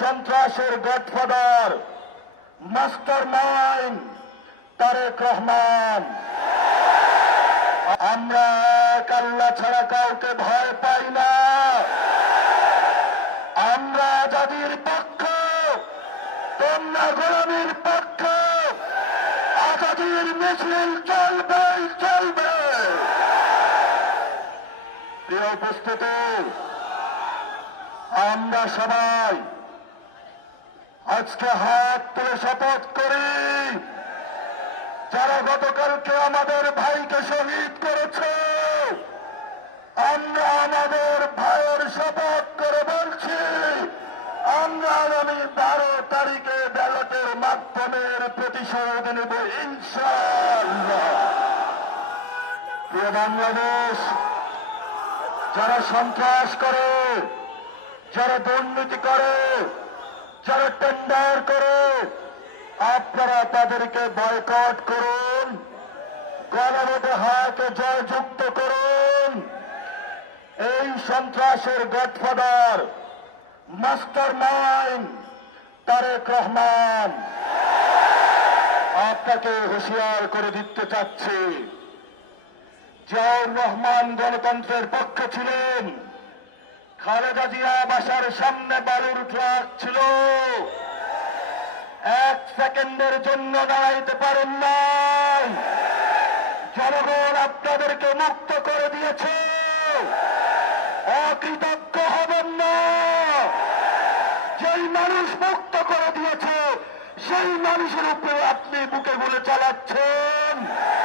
সন্ত্রাসের godfather mastermind Tarique Rahman. আমরা এক আল্লাহ ছাড়া কাউকে ভয় পাই না। আমরা আজাদির পক্ষ, তোমরা গোলামীর পক্ষ। আজাদির মিছিল চলবে চলবে। প্রিয় উপস্থিতি, আমরা সবাই আজকে হাত তুলে শপথ করি, যারা গতকালকে আমাদের ভাইকে শহীদ করেছে, আমরা আমাদের ভাইয়ের শপথ করে বলছি, আমরা আগামী 12 তারিখে ব্যালটের মাধ্যমে প্রতিশোধ নেব ইনশাআল্লাহ। প্রিয় বাংলাদেশ, যারা সন্ত্রাস করে, যারা দুর্নীতি করে, যারা টেন্ডার করে, আপনারা তাদেরকে বয়কট করুন, গণভোটে হাতে জয়যুক্ত করুন। এই সন্ত্রাসের godfather mastermind Tarique Rahman. আপনাকে হুঁশিয়ার করে দিতে চাচ্ছি, জিয়াউর রহমান গণতন্ত্রের পক্ষে ছিলেন, খালেদা জিয়া বাসার সামনে বালুর ট্রাক ছিল, 1 সেকেন্ডের জন্য দাঁড়াইতে পারেন নাই। জনগণ আপনাদেরকে মুক্ত করে দিয়েছে, অকৃতজ্ঞ হবেন না। যেই মানুষ মুক্ত করে দিয়েছে সেই মানুষের উপরে আপনি বুকে গুলি চালাচ্ছেন।